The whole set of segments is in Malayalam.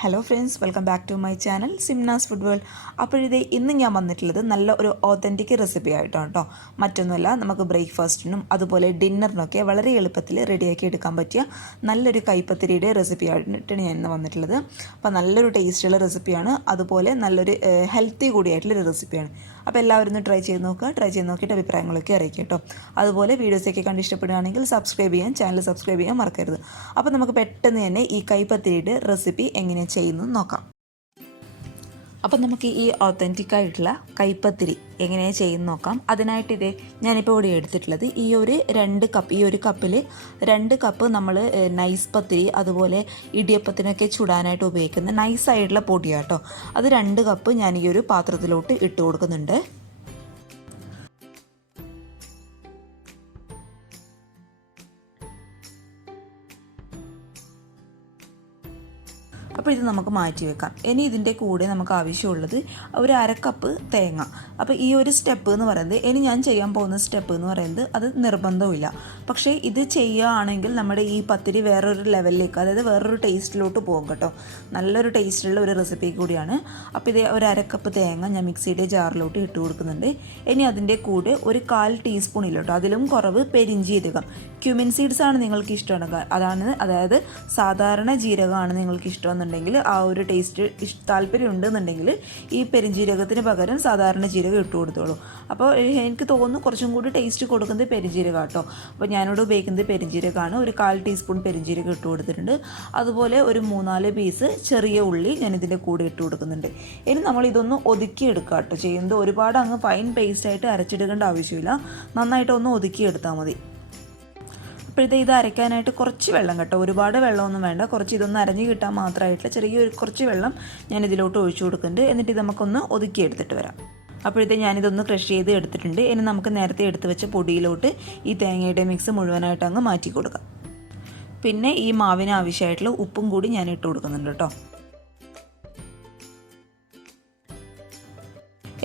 Hello friends, welcome back to my channel Simnas food world. അപ്പോഴിത് ഇന്ന് ഞാൻ വന്നിട്ടുള്ളത് നല്ല ഒരു ഓതൻറ്റിക് റെസിപ്പി ആയിട്ടാണ് കേട്ടോ. മറ്റൊന്നുമല്ല, നമുക്ക് ബ്രേക്ക്ഫാസ്റ്റിനും അതുപോലെ ഡിന്നറിനൊക്കെ വളരെ എളുപ്പത്തിൽ റെഡിയാക്കി എടുക്കാൻ പറ്റിയ നല്ലൊരു കൈപ്പത്തിരിയുടെ റെസിപ്പി ആയിട്ടാണ് ഞാൻ ഇന്ന് വന്നിട്ടുള്ളത്. അപ്പോൾ നല്ലൊരു ടേസ്റ്റുള്ള റെസിപ്പിയാണ്, അതുപോലെ നല്ലൊരു ഹെൽത്തി കൂടിയായിട്ടുള്ളൊരു റെസിപ്പിയാണ്. അപ്പോൾ എല്ലാവരും ഒന്ന് ട്രൈ ചെയ്ത് നോക്കുക. ട്രൈ ചെയ്ത് നോക്കിയിട്ട് അഭിപ്രായങ്ങളൊക്കെ അറിയിക്കുക കേട്ടോ. അതുപോലെ വീഡിയോസൊക്കെ കണ്ട് ഇഷ്ടപ്പെടുകയാണെങ്കിൽ ചാനൽ സബ്സ്ക്രൈബ് ചെയ്യാൻ മറക്കരുത്. അപ്പോൾ നമുക്ക് പെട്ടെന്ന് തന്നെ ഈ കൈപ്പത്തിരിയുടെ റെസിപ്പി എങ്ങനെ ചെയ്യുന്നു നോക്കാം. അപ്പം നമുക്ക് ഈ ഒത്തൻറ്റിക് ആയിട്ടുള്ള കൈപ്പത്തിരി എങ്ങനെയാണ് ചെയ്യുന്ന നോക്കാം. അതിനായിട്ട് ഞാനിപ്പോൾ ഇവിടെ എടുത്തിട്ടുള്ളത് ഈ ഒരു കപ്പിൽ 2 കപ്പ് നമ്മൾ നൈസ് പത്തിരി, അതുപോലെ ഇടിയപ്പത്തിനൊക്കെ ചുടാനായിട്ട് ഉപയോഗിക്കുന്ന നൈസായിട്ടുള്ള പൊടിയാണ് കേട്ടോ. അത് 2 കപ്പ് ഞാൻ ഈ ഒരു പാത്രത്തിലോട്ട് ഇട്ട് കൊടുക്കുന്നുണ്ട്. അപ്പോൾ ഇത് നമുക്ക് മാറ്റി വെക്കാം. ഇനി ഇതിൻ്റെ കൂടെ നമുക്ക് ആവശ്യമുള്ളത് ഒരു 1/2 കപ്പ് തേങ്ങ. അപ്പോൾ ഈ ഒരു സ്റ്റെപ്പ് എന്ന് പറയുന്നത്, ഇനി ഞാൻ ചെയ്യാൻ പോകുന്ന സ്റ്റെപ്പ് എന്ന് പറയുന്നത് അത് നിർബന്ധമില്ല. പക്ഷേ ഇത് ചെയ്യുകയാണെങ്കിൽ നമ്മുടെ ഈ പത്തിരി വേറൊരു ലെവലിലേക്ക്, അതായത് വേറൊരു ടേസ്റ്റിലോട്ട് പോകും കേട്ടോ. നല്ലൊരു ടേസ്റ്റുള്ള ഒരു റെസിപ്പി കൂടിയാണ്. അപ്പോൾ ഇത് ഒരു 1/2 കപ്പ് തേങ്ങ ഞാൻ മിക്സിയുടെ ജാറിലോട്ട് ഇട്ട് കൊടുക്കുന്നുണ്ട്. ഇനി അതിൻ്റെ കൂടെ ഒരു 1/4 ടീസ്പൂണിലോട്ടോ, അതിലും കുറവ് പെരിഞ്ജീരകം, ക്യുമിൻ സീഡ്സ് ആണ് നിങ്ങൾക്ക് ഇഷ്ടമാണ്, അതായത് സാധാരണ ജീരകമാണ് നിങ്ങൾക്ക് ഇഷ്ടമെന്നുണ്ടെങ്കിൽ, ആ ഒരു ടേസ്റ്റ് താല്പര്യം ഉണ്ടെന്നുണ്ടെങ്കിൽ ഈ പെരിഞ്ജീരകത്തിന് പകരം സാധാരണ ജീരകം ഇട്ട് കൊടുത്തോളൂ. അപ്പോൾ എനിക്ക് തോന്നുന്നു കുറച്ചും കൂടി ടേസ്റ്റ് കൊടുക്കുന്നത് പെരിഞ്ജീരകം കേട്ടോ. അപ്പോൾ ഞാനിവിടെ ഉപയോഗിക്കുന്നത് പെരിഞ്ജീരകമാണ്. ഒരു 1/4 ടീസ്പൂൺ പെരിഞ്ജീരകം ഇട്ട് കൊടുത്തിട്ടുണ്ട്. അതുപോലെ ഒരു 3-4 പീസ് ചെറിയ ഉള്ളി ഞാൻ ഇതിൻ്റെ കൂടെ ഇട്ട് കൊടുക്കുന്നുണ്ട്. ഇനി നമ്മൾ ഇതൊന്ന് ഒതുക്കിയെടുക്കുക കേട്ടോ ചെയ്യുന്നത്. ഒരുപാട് അങ്ങ് ഫൈൻ പേസ്റ്റായിട്ട് അരച്ചെടുക്കേണ്ട ആവശ്യമില്ല, നന്നായിട്ടൊന്ന് ഒതുക്കിയെടുത്താൽ മതി. അപ്പോഴത്തെ ഇത് അരയ്ക്കാനായിട്ട് കുറച്ച് വെള്ളം കേട്ടോ, ഒരുപാട് വെള്ളമൊന്നും വേണ്ട. കുറച്ച് ഇതൊന്ന് അരഞ്ഞ് കിട്ടാൻ മാത്രമായിട്ടുള്ള കുറച്ച് വെള്ളം ഞാൻ ഇതിലോട്ട് ഒഴിച്ചു കൊടുക്കുന്നുണ്ട്. എന്നിട്ട് ഇത് നമുക്കൊന്ന് ഒതുക്കിയെടുത്തിട്ട് വരാം. അപ്പോഴത്തെ ഞാനിതൊന്ന് ക്രഷ് ചെയ്ത് എടുത്തിട്ടുണ്ട്. ഇനി നമുക്ക് നേരത്തെ എടുത്ത് വെച്ച പൊടിയിലോട്ട് ഈ തേങ്ങയുടെ മിക്സ് മുഴുവനായിട്ട് അങ്ങ് മാറ്റി കൊടുക്കാം. പിന്നെ ഈ മാവിന് ആവശ്യമായിട്ടുള്ള ഉപ്പും കൂടി ഞാൻ ഇട്ട് കൊടുക്കുന്നുണ്ട് കേട്ടോ.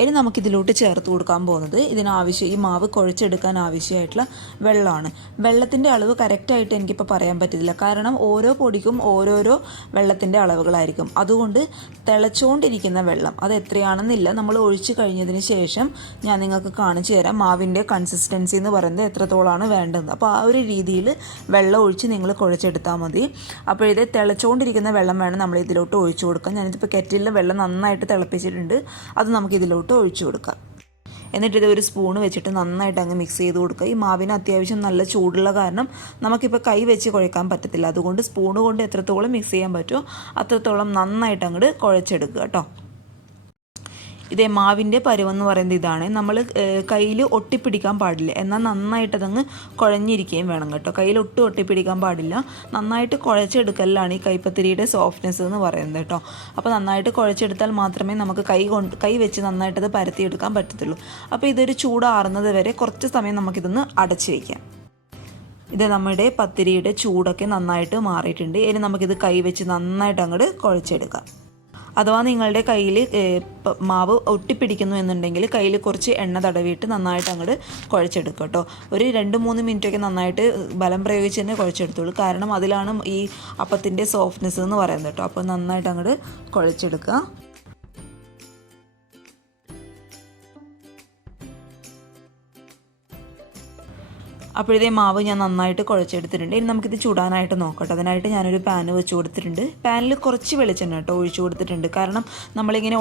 ഇനി നമുക്കിതിലോട്ട് ചേർത്ത് കൊടുക്കാൻ പോകുന്നത് ഈ മാവ് കുഴച്ചെടുക്കാൻ ആവശ്യമായിട്ടുള്ള വെള്ളമാണ്. വെള്ളത്തിൻ്റെ അളവ് കറക്റ്റായിട്ട് എനിക്കിപ്പോൾ പറയാൻ പറ്റില്ല, കാരണം ഓരോ പൊടിക്കും ഓരോരോ വെള്ളത്തിൻ്റെ അളവുകളായിരിക്കും. അതുകൊണ്ട് തിളച്ചുകൊണ്ടിരിക്കുന്ന വെള്ളം അത് എത്രയാണെന്നില്ല, നമ്മൾ ഒഴിച്ച് കഴിഞ്ഞതിന് ശേഷം ഞാൻ നിങ്ങൾക്ക് കാണിച്ചു തരാം മാവിൻ്റെ കൺസിസ്റ്റൻസി എന്ന് പറയുന്നത് എത്രത്തോളമാണ് വേണ്ടത്. അപ്പോൾ ആ ഒരു രീതിയിൽ വെള്ളം ഒഴിച്ച് നിങ്ങൾ കുഴച്ചെടുത്താൽ മതി. അപ്പോൾ ഇത് തിളച്ചുകൊണ്ടിരിക്കുന്ന വെള്ളം വേണം നമ്മൾ ഇതിലോട്ട് ഒഴിച്ചു കൊടുക്കാൻ. ഞാനിതിപ്പോൾ കെറ്റിലിൽ വെള്ളം നന്നായിട്ട് തിളപ്പിച്ചിട്ടുണ്ട്, അത് നമുക്ക് ഇതിലോട്ട് ഒഴിച്ചു കൊടുക്കാം. എന്നിട്ട് ഇത് ഒരു സ്പൂൺ വെച്ചിട്ട് നന്നായിട്ട് അങ്ങ് മിക്സ് ചെയ്ത് കൊടുക്കുക. ഈ മാവിന് അത്യാവശ്യം നല്ല ചൂടുള്ള കാരണം നമുക്കിപ്പോൾ കൈ വെച്ച് കുഴക്കാൻ പറ്റത്തില്ല. അതുകൊണ്ട് സ്പൂണ് കൊണ്ട് എത്രത്തോളം മിക്സ് ചെയ്യാൻ പറ്റുമോ അത്രത്തോളം നന്നായിട്ട് അങ്ങോട്ട് കുഴച്ചെടുക്കുക കേട്ടോ. ഇതേ മാവിൻ്റെ പരുവെന്ന് പറയുന്നത് ഇതാണ്. നമ്മൾ കയ്യിൽ ഒട്ടിപ്പിടിക്കാൻ പാടില്ല, എന്നാൽ നന്നായിട്ടതങ്ങ് കുഴഞ്ഞിരിക്കുകയും വേണം കേട്ടോ. കയ്യിൽ ഒട്ടിപ്പിടിക്കാൻ പാടില്ല. നന്നായിട്ട് കുഴച്ചെടുക്കലാണ് ഈ കൈപ്പത്തിരിയുടെ സോഫ്റ്റ്നെസ് എന്ന് പറയുന്നത് കേട്ടോ. അപ്പോൾ നന്നായിട്ട് കുഴച്ചെടുത്താൽ മാത്രമേ നമുക്ക് കൈ വെച്ച് നന്നായിട്ടത് പരത്തിയെടുക്കാൻ പറ്റത്തുള്ളൂ. അപ്പോൾ ഇതൊരു ചൂടാറുന്നത് വരെ കുറച്ച് സമയം നമുക്കിതൊന്ന് അടച്ച് വയ്ക്കാം. ഇത് നമ്മുടെ പത്തിരിയുടെ ചൂടൊക്കെ നന്നായിട്ട് മാറിയിട്ടുണ്ട്. ഇനി നമുക്കിത് കൈ വെച്ച് നന്നായിട്ട് അങ്ങോട്ട് കുഴച്ചെടുക്കാം. അഥവാ നിങ്ങളുടെ കയ്യിൽ മാവ് ഒട്ടിപ്പിടിക്കുന്നു എന്നുണ്ടെങ്കിൽ കയ്യിൽ കുറച്ച് എണ്ണ തടവിയിട്ട് നന്നായിട്ട് അങ്ങോട്ട് കുഴച്ചെടുക്കുക കേട്ടോ. ഒരു 2-3 മിനിറ്റൊക്കെ നന്നായിട്ട് ബലം പ്രയോഗിച്ച് തന്നെ കുഴച്ചെടുത്തോളൂ, കാരണം അതിലാണ് ഈ അപ്പത്തിൻ്റെ സോഫ്റ്റ്നെസ് എന്ന് പറയുന്നത് കേട്ടോ. അപ്പോൾ നന്നായിട്ട് അങ്ങോട്ട് കുഴച്ചെടുക്കുക. അപ്പോഴത്തെ മാവ് ഞാൻ നന്നായിട്ട് കുഴച്ചെടുത്തിട്ടുണ്ട്. ഇനി നമുക്കിത് ചൂടാനായിട്ട് നോക്കട്ടെ. അതിനായിട്ട് ഞാനൊരു പാന് വെച്ച് കൊടുത്തിട്ടുണ്ട്. പാനിൽ കുറച്ച് വെളിച്ചെണ്ണ കേട്ടോ ഒഴിച്ചു കൊടുത്തിട്ടുണ്ട്, കാരണം നമ്മളിങ്ങനെ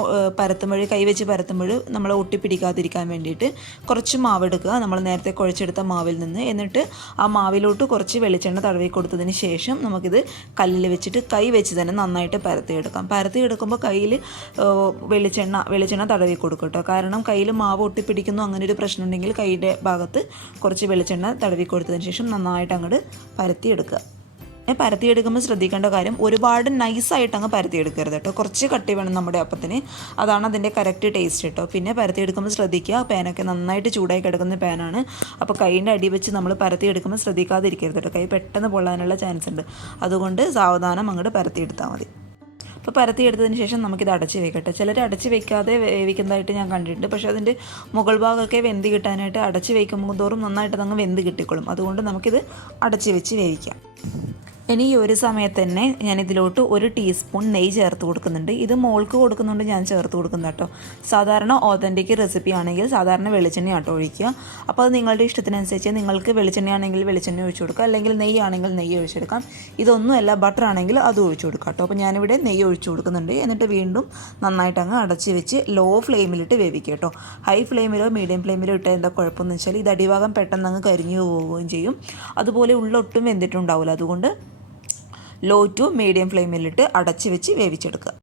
കൈ വെച്ച് പരത്തുമ്പോൾ നമ്മൾ ഒട്ടിപ്പിടിക്കാതിരിക്കാൻ വേണ്ടിയിട്ട്. കുറച്ച് മാവ് എടുക്കുക, നമ്മൾ നേരത്തെ കുഴച്ചെടുത്ത മാവിൽ നിന്ന്. എന്നിട്ട് ആ മാവിലോട്ട് കുറച്ച് വെളിച്ചെണ്ണ തടവി കൊടുത്തതിന് ശേഷം നമുക്കിത് കല്ലിൽ വെച്ചിട്ട് കൈ വെച്ച് തന്നെ നന്നായിട്ട് പരത്തിയെടുക്കാം. പരത്തിയെടുക്കുമ്പോൾ കയ്യിൽ വെളിച്ചെണ്ണ തടവി കൊടുക്കും കേട്ടോ, കാരണം കയ്യിൽ മാവ് ഒട്ടിപ്പിടിക്കുന്നു അങ്ങനെ ഒരു പ്രശ്നം ഉണ്ടെങ്കിൽ കൈയുടെ ഭാഗത്ത് കുറച്ച് വെളിച്ചെണ്ണ തടവി കൊടുത്തതിന് ശേഷം നന്നായിട്ട് അങ്ങോട്ട് പരത്തിയെടുക്കുക. പരത്തിയെടുക്കുമ്പോൾ ശ്രദ്ധിക്കേണ്ട കാര്യം, ഒരുപാട് നൈസായിട്ട് അങ്ങ് പരത്തിയെടുക്കരുത് കേട്ടോ. കുറച്ച് കട്ടി വേണം നമ്മുടെ അപ്പത്തിന്, അതാണ് അതിൻ്റെ കറക്റ്റ് ടേസ്റ്റ് കേട്ടോ. പിന്നെ പരത്തിയെടുക്കുമ്പോൾ ശ്രദ്ധിക്കുക, പാനൊക്കെ നന്നായിട്ട് ചൂടായി കിടക്കുന്ന പാനാണ്. അപ്പോൾ കൈയിൻ്റെ അടി വെച്ച് നമ്മൾ പരത്തിയെടുക്കുമ്പോൾ ശ്രദ്ധിക്കാതിരിക്കരുത് കേട്ടോ, കൈ പെട്ടെന്ന് പൊള്ളാനുള്ള ചാൻസ് ഉണ്ട്. അതുകൊണ്ട് സാവധാനം അങ്ങോട്ട് പരത്തിയെടുത്താൽ മതി. അപ്പോൾ പരത്തിയെടുത്തതിന് ശേഷം നമുക്കിത് അടച്ച് വെക്കട്ടെ. ചിലർ അടച്ച് വെക്കാതെ വേവിക്കുന്നതായിട്ട് ഞാൻ കണ്ടിട്ടുണ്ട്. പക്ഷേ അതിൻ്റെ മുകൾ ഭാഗമൊക്കെ വെന്ത് കിട്ടാനായിട്ട് അടച്ച് വയ്ക്കുമ്പോൾ തോറും നന്നായിട്ട് അങ്ങ് വെന്ത് കിട്ടിക്കോളും. അതുകൊണ്ട് നമുക്കിത് അടച്ച് വെച്ച് വേവിക്കാം. ഇനി ഈ ഒരു സമയത്ത് തന്നെ ഞാൻ ഇതിലോട്ട് 1 ടീസ്പൂൺ നെയ്യ് ചേർത്ത് കൊടുക്കുന്നുണ്ട്. ഇത് മോൾക്ക് കൊടുക്കുന്നുണ്ട് ഞാൻ ചേർത്ത് കൊടുക്കുന്നത് കേട്ടോ. സാധാരണ ഓതൻറ്റിക് റെസിപ്പി ആണെങ്കിൽ സാധാരണ വെളിച്ചെണ്ണ ആട്ടോ ഒഴിക്കുക. അപ്പോൾ അത് നിങ്ങളുടെ ഇഷ്ടത്തിനനുസരിച്ച് നിങ്ങൾക്ക് വെളിച്ചെണ്ണ ആണെങ്കിൽ വെളിച്ചെണ്ണ ഒഴിച്ചു കൊടുക്കുക, അല്ലെങ്കിൽ നെയ്യ് ആണെങ്കിൽ നെയ്യ് ഒഴിച്ചെടുക്കാം. ഇതൊന്നുമല്ല ബട്ടർ ആണെങ്കിൽ അത് ഒഴിച്ചു കൊടുക്കാം കേട്ടോ. അപ്പോൾ ഞാനിവിടെ നെയ്യ് ഒഴിച്ചു കൊടുക്കുന്നുണ്ട്. എന്നിട്ട് വീണ്ടും നന്നായിട്ട് അങ്ങ് അടച്ച് വെച്ച് ലോ ഫ്ലെയിമിലിട്ട് വേവിക്കുക കേട്ടോ. ഹൈ ഫ്ലെയിമിലോ മീഡിയം ഫ്ലെയിമിലോ ഇട്ടാൽ എന്താ കുഴപ്പമെന്ന് വെച്ചാൽ ഇത് അടിഭാഗം പെട്ടെന്ന് അങ്ങ് കരിഞ്ഞു പോവുകയും ചെയ്യും. അതുപോലെ ഉള്ളൊട്ടും വെന്തിട്ടുണ്ടാവില്ല. അതുകൊണ്ട് ലോ ടു മീഡിയം ഫ്ലെയിമിലിട്ട് അടച്ച് വെച്ച് വേവിച്ചെടുക്കുക.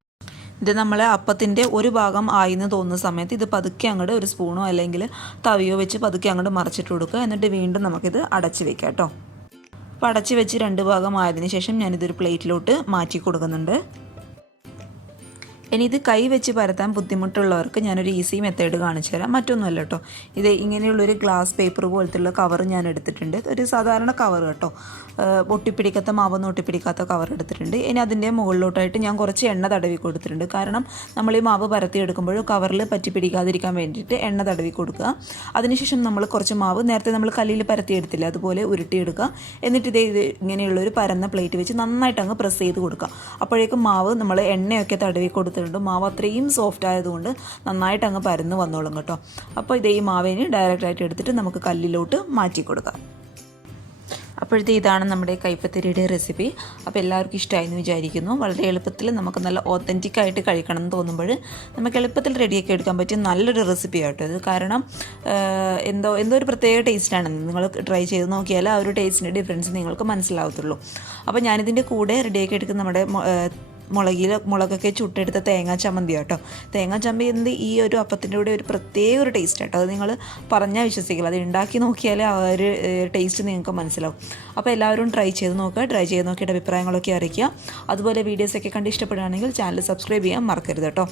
ഇത് നമ്മൾ അപ്പത്തിൻ്റെ ഒരു ഭാഗം ആയിന്ന് തോന്നുന്ന സമയത്ത് ഇത് പതുക്കെ അങ്ങോട്ട് ഒരു സ്പൂണോ അല്ലെങ്കിൽ തവിയോ വെച്ച് പതുക്കെ അങ്ങോട്ട് മറിച്ചിട്ട് കൊടുക്കുക. എന്നിട്ട് വീണ്ടും നമുക്കിത് അടച്ച് വെക്കാം കേട്ടോ. അപ്പോൾ അടച്ച് വെച്ച് 2 ഭാഗം ആയതിനു ശേഷം ഞാനിതൊരു പ്ലേറ്റിലോട്ട് മാറ്റി കൊടുക്കുന്നുണ്ട്. ഇനി ഇത് കൈ വെച്ച് പരത്താൻ ബുദ്ധിമുട്ടുള്ളവർക്ക് ഞാനൊരു ഈസി മെത്തേഡ് കാണിച്ചു തരാം. മറ്റൊന്നുമല്ല കേട്ടോ, ഇത് ഇങ്ങനെയുള്ളൊരു ഗ്ലാസ് പേപ്പർ പോലത്തുള്ള കവർ ഞാൻ എടുത്തിട്ടുണ്ട്. ഒരു സാധാരണ കവർ കേട്ടോ, ഒട്ടിപ്പിടിക്കാത്ത മാവൊന്നും ഒട്ടിപ്പിടിക്കാത്ത കവർ എടുത്തിട്ടുണ്ട്. ഇനി അതിൻ്റെ മുകളിലോട്ടായിട്ട് ഞാൻ കുറച്ച് എണ്ണ തടവി കൊടുത്തിട്ടുണ്ട്. കാരണം നമ്മൾ ഈ മാവ് പരത്തിയെടുക്കുമ്പോൾ കവറിൽ പറ്റി പിടിക്കാതിരിക്കാൻ വേണ്ടിയിട്ട് എണ്ണ തടവി കൊടുക്കുക. അതിനുശേഷം നമ്മൾ കുറച്ച് മാവ് നേരത്തെ നമ്മൾ കല്ലിൽ പരത്തിയെടുത്തില്ല, അതുപോലെ ഉരുട്ടിയെടുക്കുക. എന്നിട്ട് ഇത് ഇങ്ങനെയുള്ളൊരു പരന്ന പ്ലേറ്റ് വെച്ച് നന്നായിട്ട് അങ്ങ് പ്രസ് ചെയ്ത് കൊടുക്കുക. അപ്പോഴേക്കും മാവ് നമ്മൾ എണ്ണയൊക്കെ തടവി കൊടുത്തിട്ടുണ്ട്. മാവ് അത്രയും സോഫ്റ്റ് ആയതുകൊണ്ട് നന്നായിട്ട് അങ്ങ് പരന്ന് വന്നോളും കേട്ടോ. അപ്പോൾ ഇതേ ഈ മാവിന് ഡയറക്റ്റായിട്ട് എടുത്തിട്ട് നമുക്ക് കല്ലിലോട്ട് മാറ്റി കൊടുക്കാം. അപ്പോഴത്തെ ഇതാണ് നമ്മുടെ കൈപ്പത്തിരിയുടെ റെസിപ്പി. അപ്പോൾ എല്ലാവർക്കും ഇഷ്ടമായെന്ന് വിചാരിക്കുന്നു. വളരെ എളുപ്പത്തിൽ നമുക്ക് നല്ല ഓത്തൻറ്റിക്കായിട്ട് കഴിക്കണം എന്ന് തോന്നുമ്പോൾ നമുക്ക് എളുപ്പത്തിൽ റെഡിയാക്കി എടുക്കാൻ പറ്റിയ നല്ലൊരു റെസിപ്പി ആട്ടോ ഇത്. കാരണം എന്തോ ഒരു പ്രത്യേക ടേസ്റ്റാണ്. നിങ്ങൾ ട്രൈ ചെയ്ത് നോക്കിയാൽ ആ ഒരു ടേസ്റ്റിൻ്റെ ഡിഫറൻസ് നിങ്ങൾക്ക് മനസ്സിലാവത്തുള്ളൂ. അപ്പോൾ ഞാനിതിൻ്റെ കൂടെ റെഡിയാക്കി എടുക്കുന്ന നമ്മുടെ മുളകൊക്കെ ചുട്ടെടുത്ത തേങ്ങാ ചമ്മന്തി കേട്ടോ. തേങ്ങാ ചമ്മന്തി ഈ ഒരു അപ്പത്തിൻ്റെ കൂടെ ഒരു പ്രത്യേക ഒരു ടേസ്റ്റ് കേട്ടോ. അത് നിങ്ങൾ പറഞ്ഞാൽ വിശ്വസിക്കില്ല. അത് ഉണ്ടാക്കി നോക്കിയാൽ ആ ഒരു ടേസ്റ്റ് നിങ്ങൾക്ക് മനസ്സിലാവും. അപ്പോൾ എല്ലാവരും ട്രൈ ചെയ്ത് നോക്കുക. ട്രൈ ചെയ്ത് നോക്കിയിട്ട് അഭിപ്രായങ്ങളൊക്കെ അറിയിക്കുക. അതുപോലെ വീഡിയോസൊക്കെ കണ്ട് ഇഷ്ടപ്പെടുകയാണെങ്കിൽ ചാനൽ സബ്സ്ക്രൈബ് ചെയ്യാൻ മറക്കരുത് കേട്ടോ.